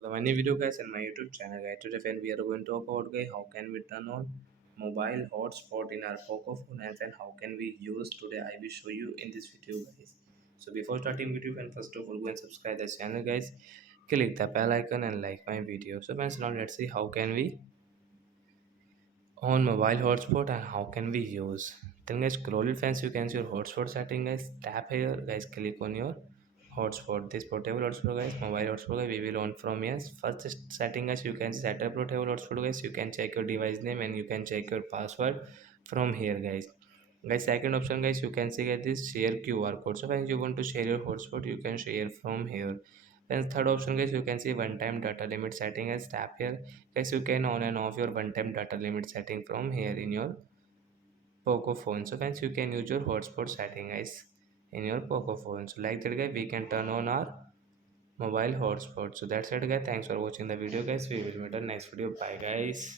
My new video guys and my YouTube channel guys. Today friend we are going to talk about guys how can we turn on mobile hotspot in our Poco phone and then how can we use today I will show you in this video guys. So before starting video and first of all go and subscribe the channel guys. Click the bell icon and like my video. So friends now let's see how can we on mobile hotspot and how can we use. Then guys scroll it friends, you can see your hotspot setting guys. Tap here guys, click on your hotspot, this portable hotspot guys, mobile hotspot guys. We will on from here. First setting guys, you can set a portable hotspot guys. You can check your device name and you can check your password from here guys. Second option guys, you can see get this share QR code. So when you want to share your hotspot you can share from here. Then third option guys, you can see one time data limit setting as. Tap here guys, you can on and off your one time data limit setting from here in your Poco phone. So guys you can use your hotspot setting guys in your Poco phone. So like that guys we can turn on our mobile hotspot. So that's it guys, thanks for watching the video guys, we will meet on next video, bye guys.